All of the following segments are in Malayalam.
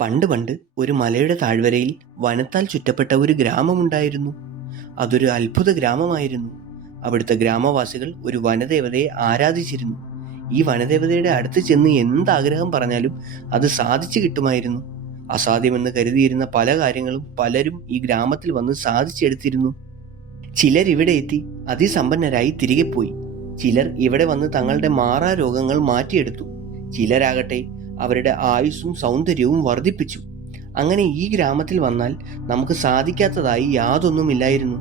പണ്ട് പണ്ട് ഒരു മലയുടെ താഴ്വരയിൽ വനത്താൽ ചുറ്റപ്പെട്ട ഒരു ഗ്രാമമുണ്ടായിരുന്നു. അതൊരു അത്ഭുത ഗ്രാമമായിരുന്നു. അവിടുത്തെ ഗ്രാമവാസികൾ ഒരു വനദേവതയെ ആരാധിച്ചിരുന്നു. ഈ വനദേവതയുടെ അടുത്ത് ചെന്ന് എന്താഗ്രഹം പറഞ്ഞാലും അത് സാധിച്ചു കിട്ടുമായിരുന്നു. അസാധ്യമെന്ന് കരുതിയിരുന്ന പല കാര്യങ്ങളും പലരും ഈ ഗ്രാമത്തിൽ വന്ന് സാധിച്ചെടുത്തിരുന്നു. ചിലർ ഇവിടെ എത്തി അതിസമ്പന്നരായി തിരികെ പോയി. ചിലർ ഇവിടെ വന്ന് തങ്ങളുടെ മാറാ രോഗങ്ങൾ മാറ്റിയെടുത്തു. ചിലരാകട്ടെ അവരുടെ ആയുസ്സും സൗന്ദര്യവും വർദ്ധിപ്പിച്ചു. അങ്ങനെ ഈ ഗ്രാമത്തിൽ വന്നാൽ നമുക്ക് സാധിക്കാത്തതായി യാതൊന്നുമില്ലായിരുന്നു.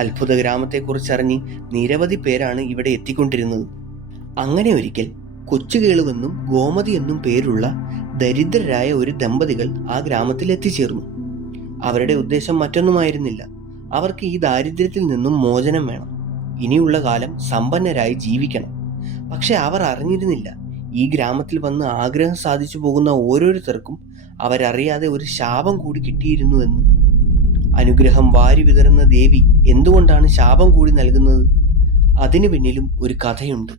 അത്ഭുത ഗ്രാമത്തെക്കുറിച്ചറിഞ്ഞ് നിരവധി പേരാണ് ഇവിടെ എത്തിക്കൊണ്ടിരുന്നത്. അങ്ങനെ ഒരിക്കൽ കൊച്ചുകേളുവെന്നും ഗോമതി എന്നും പേരുള്ള ദരിദ്രരായ ഒരു ദമ്പതികൾ ആ ഗ്രാമത്തിൽ എത്തിച്ചേർന്നു. അവരുടെ ഉദ്ദേശം മറ്റൊന്നുമായിരുന്നില്ല. അവർക്ക് ഈ ദാരിദ്ര്യത്തിൽ നിന്നും മോചനം വേണം. ഇനിയുള്ള കാലം സമ്പന്നരായി ജീവിക്കണം. പക്ഷെ അവർ അറിഞ്ഞിരുന്നില്ല, ഈ ഗ്രാമത്തിൽ വന്ന് ആഗ്രഹം സാധിച്ചു പോകുന്ന ഓരോരുത്തർക്കും അവരറിയാതെ ഒരു ശാപം കൂടി കിട്ടിയിരുന്നു എന്ന്. അനുഗ്രഹം വാരി വിതറുന്ന ദേവി എന്തുകൊണ്ടാണ് ശാപം കൂടി നൽകുന്നത്? അതിനു പിന്നിലും ഒരു കഥയുണ്ട്.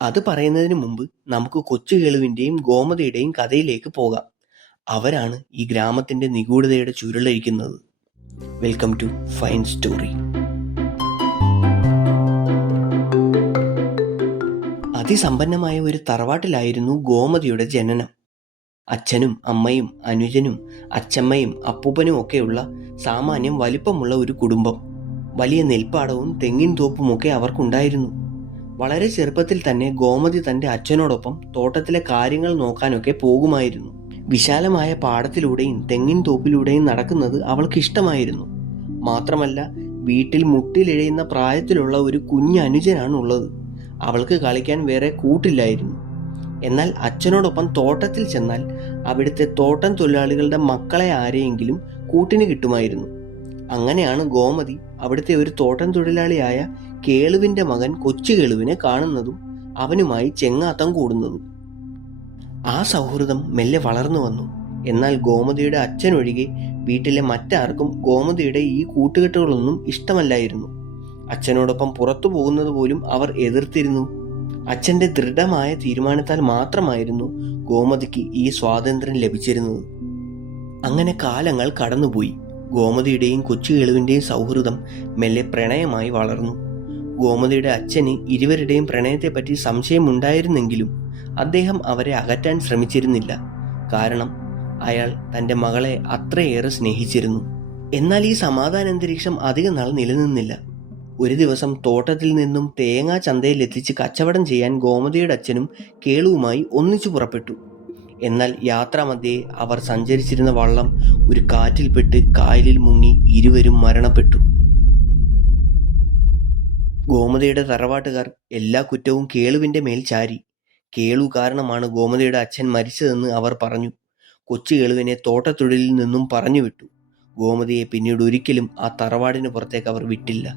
അത് പറയുന്നതിന് മുമ്പ് നമുക്ക് കൊച്ചുകേളുവിൻ്റെയും ഗോമതിയുടെയും കഥയിലേക്ക് പോകാം. അവരാണ് ഈ ഗ്രാമത്തിന്റെ നിഗൂഢതയുടെ ചുരുളഴിക്കുന്നത്. Welcome to fine story. അതിസമ്പന്നമായ ഒരു തറവാട്ടിലായിരുന്നു ഗോമതിയുടെ ജനനം. അച്ഛനും അമ്മയും അനുജനും അച്ചമ്മയും അപ്പൂപ്പനും ഒക്കെയുള്ള സാമാന്യം വലിപ്പമുള്ള ഒരു കുടുംബം. വലിയ നെൽപ്പാടവും തെങ്ങിൻ തോപ്പുമൊക്കെ അവർക്കുണ്ടായിരുന്നു. വളരെ ചെറുപ്പത്തിൽ തന്നെ ഗോമതി തൻ്റെ അച്ഛനോടൊപ്പം തോട്ടത്തിലെ കാര്യങ്ങൾ നോക്കാനൊക്കെ പോകുമായിരുന്നു. വിശാലമായ പാടത്തിലൂടെയും തെങ്ങിൻ തോപ്പിലൂടെയും നടക്കുന്നത് അവൾക്ക് ഇഷ്ടമായിരുന്നു. മാത്രമല്ല, വീട്ടിൽ മുട്ടിലിഴയുന്ന പ്രായത്തിലുള്ള ഒരു കുഞ്ഞനുജനാണ് ഉള്ളത്. അവൾക്ക് കളിക്കാൻ വേറെ കൂട്ടില്ലായിരുന്നു. എന്നാൽ അച്ഛനോടൊപ്പം തോട്ടത്തിൽ ചെന്നാൽ അവിടുത്തെ തോട്ടം തൊഴിലാളികളുടെ മക്കളെ ആരെയെങ്കിലും കൂട്ടിന് കിട്ടുമായിരുന്നു. അങ്ങനെയാണ് ഗോമതി അവിടുത്തെ ഒരു തോട്ടം തൊഴിലാളിയായ കേളുവിൻ്റെ മകൻ കൊച്ചുകേളുവിനെ കാണുന്നതും അവനുമായി ചെങ്ങാത്തം കൂടുന്നതും. ആ സൗഹൃദം മെല്ലെ വളർന്നു വന്നു. എന്നാൽ ഗോമതിയുടെ അച്ഛനൊഴികെ വീട്ടിലെ മറ്റാർക്കും ഗോമതിയുടെ ഈ കൂട്ടുകെട്ടുകളൊന്നും ഇഷ്ടമല്ലായിരുന്നു. അച്ഛനോടൊപ്പം പുറത്തു പോകുന്നത് പോലും അവർ എതിർത്തിരുന്നു. അച്ഛൻ്റെ ദൃഢമായ തീരുമാനത്താൽ മാത്രമായിരുന്നു ഗോമതിക്ക് ഈ സ്വാതന്ത്ര്യം ലഭിച്ചിരുന്നത്. അങ്ങനെ കാലങ്ങൾ കടന്നുപോയി. ഗോമതിയുടെയും കൊച്ചുകേളുവിൻ്റെയും സൗഹൃദം മെല്ലെ പ്രണയമായി വളർന്നു. ഗോമതിയുടെ അച്ഛന് ഇരുവരുടെയും പ്രണയത്തെപ്പറ്റി സംശയമുണ്ടായിരുന്നെങ്കിലും അദ്ദേഹം അവരെ അകറ്റാൻ ശ്രമിച്ചിരുന്നില്ല. കാരണം അയാൾ തൻ്റെ മകളെ അത്രയേറെ സ്നേഹിച്ചിരുന്നു. എന്നാൽ ഈ സമാധാനാന്തരീക്ഷം അധികം നാൾ നിലനിന്നില്ല. ഒരു ദിവസം തോട്ടത്തിൽ നിന്നും തേങ്ങ ചന്തയിൽ എത്തിച്ച് കച്ചവടം ചെയ്യാൻ ഗോമതിയുടെ അച്ഛനും കേളുവുമായി ഒന്നിച്ചു പുറപ്പെട്ടു. എന്നാൽ യാത്രാമധ്യേ അവർ സഞ്ചരിച്ചിരുന്ന വള്ളം ഒരു കാറ്റിൽപ്പെട്ട് കായലിൽ മുങ്ങി ഇരുവരും മരണപ്പെട്ടു. ഗോമതിയുടെ തറവാട്ടുകാർ എല്ലാ കുറ്റവും കേളുവിൻ്റെ മേൽ ചാരി. കേളു കാരണമാണ് ഗോമതിയുടെ അച്ഛൻ മരിച്ചതെന്ന് അവർ പറഞ്ഞു. കൊച്ചുകേളുവിനെ തോട്ടത്തൊഴിലിൽ നിന്നും പറഞ്ഞുവിട്ടു. ഗോമതിയെ പിന്നീട് ഒരിക്കലും ആ തറവാടിന് പുറത്തേക്ക് അവർ വിട്ടില്ല.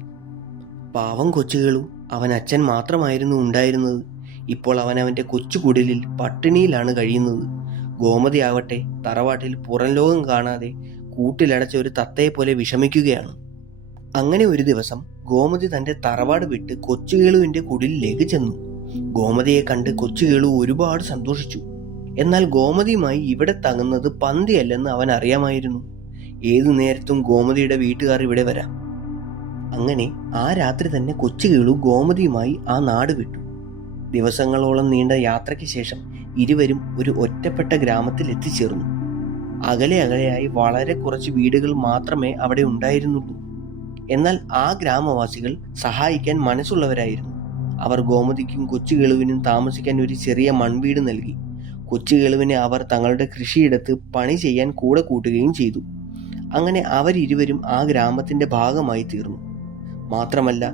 പാവം കൊച്ചുകേളു, അവൻ അച്ഛൻ മാത്രമായിരുന്നു ഉണ്ടായിരുന്നത്. ഇപ്പോൾ അവൻ അവൻ്റെ കൊച്ചു കുടിലിൽ പട്ടിണിയിലാണ് കഴിയുന്നത്. ഗോമതി ആവട്ടെ തറവാട്ടിൽ പുറം ലോകം കാണാതെ കൂട്ടിലടച്ച ഒരു തത്തയെപ്പോലെ വിഷമിക്കുകയാണ്. അങ്ങനെ ഒരു ദിവസം ഗോമതി തൻ്റെ തറവാട് വിട്ട് കൊച്ചുകേളുവിൻ്റെ കുടിലിലേക്ക് ചെന്നു. ഗോമതിയെ കണ്ട് കൊച്ചുകേളു ഒരുപാട് സന്തോഷിച്ചു. എന്നാൽ ഗോമതിയുമായി ഇവിടെ തങ്ങുന്നത് പന്തിയല്ലെന്ന് അവൻ അറിയാമായിരുന്നു. ഏതു നേരത്തും ഗോമതിയുടെ വീട്ടുകാർ ഇവിടെ വരാം. അങ്ങനെ ആ രാത്രി തന്നെ കൊച്ചുകേളു ഗോമതിയുമായി ആ നാട് വിട്ടു. ദിവസങ്ങളോളം നീണ്ട യാത്രയ്ക്ക് ശേഷം ഇരുവരും ഒരു ഒറ്റപ്പെട്ട ഗ്രാമത്തിൽ എത്തിച്ചേർന്നു. അകലെ അകലെയായി വളരെ കുറച്ച് വീടുകൾ മാത്രമേ അവിടെ ഉണ്ടായിരുന്നുള്ളൂ. എന്നാൽ ആ ഗ്രാമവാസികൾ സഹായിക്കാൻ മനസ്സുള്ളവരായിരുന്നു. അവർ ഗോമതിക്കും കൊച്ചുകേളുവിനും താമസിക്കാൻ ഒരു ചെറിയ മൺവീട് നൽകി. കൊച്ചുകേളുവിനെ അവർ തങ്ങളുടെ കൃഷിയിടത്ത് പണി ചെയ്യാൻ കൂടെ കൂട്ടുകയും ചെയ്തു. അങ്ങനെ അവരിരുവരും ആ ഗ്രാമത്തിന്റെ ഭാഗമായി തീർന്നു. മാത്രമല്ല,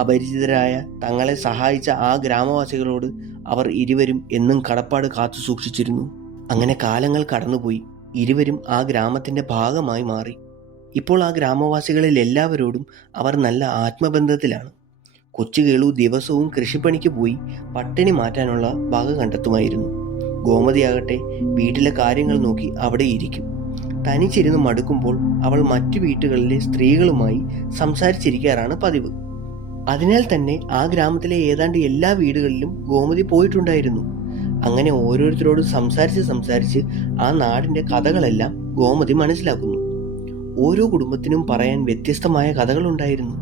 അപരിചിതരായ തങ്ങളെ സഹായിച്ച ആ ഗ്രാമവാസികളോട് അവർ ഇരുവരും എന്നും കടപ്പാട് കാത്തു സൂക്ഷിച്ചിരുന്നു. അങ്ങനെ കാലങ്ങൾ കടന്നുപോയി. ഇരുവരും ആ ഗ്രാമത്തിന്റെ ഭാഗമായി മാറി. ഇപ്പോൾ ആ ഗ്രാമവാസികളിൽ എല്ലാവരോടും അവർ നല്ല ആത്മബന്ധത്തിലാണ്. കൊച്ചുകേളു ദിവസവും കൃഷിപ്പണിക്ക് പോയി പട്ടിണി മാറ്റാനുള്ള വക കണ്ടെത്തുമായിരുന്നു. ഗോമതിയാകട്ടെ വീട്ടിലെ കാര്യങ്ങൾ നോക്കി അവിടെ ഇരിക്കും. തനിച്ചിരുന്ന് മടുക്കുമ്പോൾ അവൾ മറ്റു വീട്ടുകളിലെ സ്ത്രീകളുമായി സംസാരിച്ചിരിക്കാറാണ് പതിവ്. അതിനാൽ തന്നെ ആ ഗ്രാമത്തിലെ ഏതാണ്ട് എല്ലാ വീടുകളിലും ഗോമതി പോയിട്ടുണ്ടായിരുന്നു. അങ്ങനെ ഓരോരുത്തരോട് സംസാരിച്ച് ആ നാടിൻ്റെ കഥകളെല്ലാം ഗോമതി മനസ്സിലാക്കുന്നു. ഓരോ കുടുംബത്തിനും പറയാൻ വ്യത്യസ്തമായ കഥകളുണ്ടായിരുന്നു.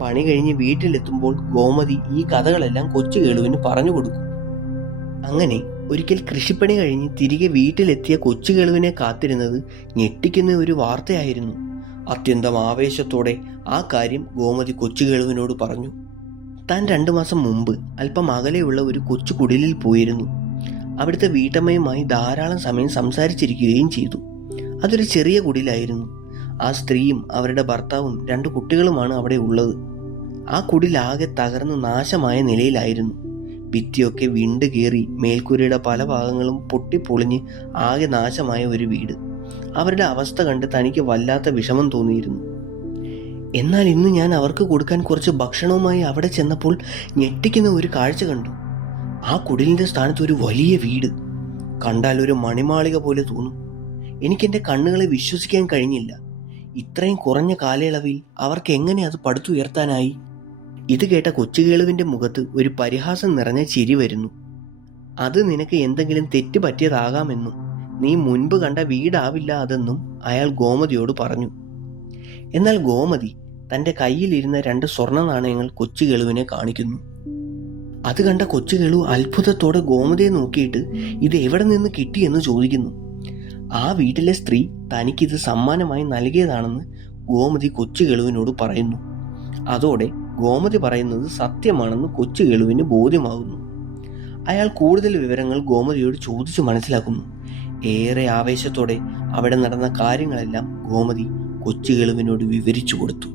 പണി കഴിഞ്ഞ് വീട്ടിലെത്തുമ്പോൾ ഗോമതി ഈ കഥകളെല്ലാം കൊച്ചു കേളുവിന് പറഞ്ഞു കൊടുക്കും. അങ്ങനെ ഒരിക്കൽ കൃഷിപ്പണി കഴിഞ്ഞ് തിരികെ വീട്ടിലെത്തിയ കൊച്ചു കേളുവിനെ കാത്തിരുന്നത് ഞെട്ടിക്കുന്ന ഒരു വാർത്തയായിരുന്നു. അത്യന്തം ആവേശത്തോടെ ആ കാര്യം ഗോമതി കൊച്ചു കേളുവിനോട് പറഞ്ഞു. താൻ 2 മാസം മുമ്പ് അല്പം അകലെയുള്ള ഒരു കൊച്ചു കുടിലിൽ പോയിരുന്നു. അവിടുത്തെ വീട്ടമ്മയുമായി ധാരാളം സമയം സംസാരിച്ചിരിക്കുകയും ചെയ്തു. അതൊരു ചെറിയ കുടിലായിരുന്നു. ആ സ്ത്രീയും അവരുടെ ഭർത്താവും 2 കുട്ടികളുമാണ് അവിടെ ഉള്ളത്. ആ കുടിലാകെ തകർന്ന് നാശമായ നിലയിലായിരുന്നു. ഭിത്തിയൊക്കെ വിണ്ട് കീറി മേൽക്കൂരയുടെ പല ഭാഗങ്ങളും പൊട്ടിപ്പൊളിഞ്ഞ് ആകെ നാശമായ ഒരു വീട്. അവരുടെ അവസ്ഥ കണ്ട് തനിക്ക് വല്ലാത്ത വിഷമം തോന്നിയിരുന്നു. എന്നാൽ ഇന്ന് ഞാൻ അവർക്ക് കൊടുക്കാൻ കുറച്ച് ഭക്ഷണവുമായി അവിടെ ചെന്നപ്പോൾ ഞെട്ടിക്കുന്ന ഒരു കാഴ്ച കണ്ടു. ആ കുടിലിൻ്റെ സ്ഥാനത്ത് ഒരു വലിയ വീട്. കണ്ടാൽ ഒരു മണിമാളിക പോലെ തോന്നും. എനിക്കെൻ്റെ കണ്ണുകളെ വിശ്വസിക്കാൻ കഴിഞ്ഞില്ല. ഇത്രയും കുറഞ്ഞ കാലയളവിൽ അവർക്ക് എങ്ങനെ അത് പടുത്തുയർത്താനായി? ഇത് കേട്ട കൊച്ചുകേളുവിൻ്റെ മുഖത്ത് ഒരു പരിഹാസം നിറഞ്ഞ ചിരി വരുന്നു. അത് നിനക്ക് എന്തെങ്കിലും തെറ്റ് പറ്റിയതാകാമെന്നും നീ മുൻപ് കണ്ട വീടാവില്ല അതെന്നും അയാൾ ഗോമതിയോട് പറഞ്ഞു. എന്നാൽ ഗോമതി തൻ്റെ കയ്യിലിരുന്ന 2 സ്വർണ്ണ നാണയങ്ങൾ കൊച്ചുകേളുവിനെ കാണിക്കുന്നു. അത് കണ്ട കൊച്ചുകേളു അത്ഭുതത്തോടെ ഗോമതിയെ നോക്കിയിട്ട് ഇത് എവിടെ നിന്ന് കിട്ടിയെന്ന് ചോദിക്കുന്നു. ആ വീട്ടിലെ സ്ത്രീ തനിക്കിത് സമ്മാനമായി നൽകിയതാണെന്ന് ഗോമതി കൊച്ചുകേളുവിനോട് പറയുന്നു. അതോടെ ഗോമതി പറയുന്നത് സത്യമാണെന്ന് കൊച്ചുകേളുവിന് ബോധ്യമാകുന്നു. അയാൾ കൂടുതൽ വിവരങ്ങൾ ഗോമതിയോട് ചോദിച്ചു മനസ്സിലാക്കുന്നു. ഏറെ ആവേശത്തോടെ അവിടെ നടന്ന കാര്യങ്ങളെല്ലാം ഗോമതി കൊച്ചുകേളുവിനോട് വിവരിച്ചു കൊടുത്തു.